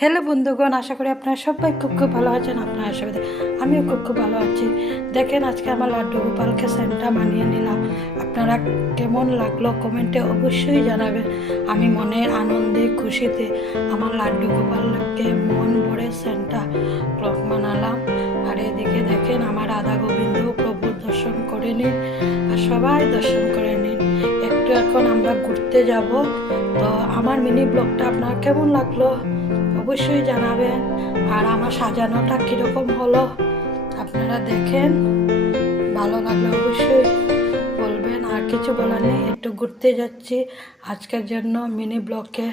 Hello বন্ধুগণ, আশা করি আপনারা সবাই খুব ভালো আছেন। আপনার আশীর্বাদে আমিও খুব ভালো আছি। দেখেন, আজকে আমার লাড্ডু গোপালকে সেন্টটা মানিয়ে নিলাম। আপনারা কেমন লাগলো কমেন্টে অবশ্যই জানাবেন। আমি মনের আনন্দে খুশিতে আমার লাড্ডু গোপালকে মন ভরে সেন্টটা ক্লক মানালাম। আর এদিকে দেখেন, আমার রাধা গোবিন্দ প্রভুর দর্শন করে নিন, আর সবাই দর্শন করে নিন। একটু এখন আমরা ঘুরতে যাব। তো আমার মিনি ব্লগটা আপনার কেমন লাগলো অবশ্যই জানাবেন। আর আমার সাজানোটা কীরকম হলো আপনারা দেখেন, ভালো লাগলে অবশ্যই বলবেন। আর কিছু বলার নেই, একটু ঘুরতে যাচ্ছি আজকের জন্য মিনি ব্লগে।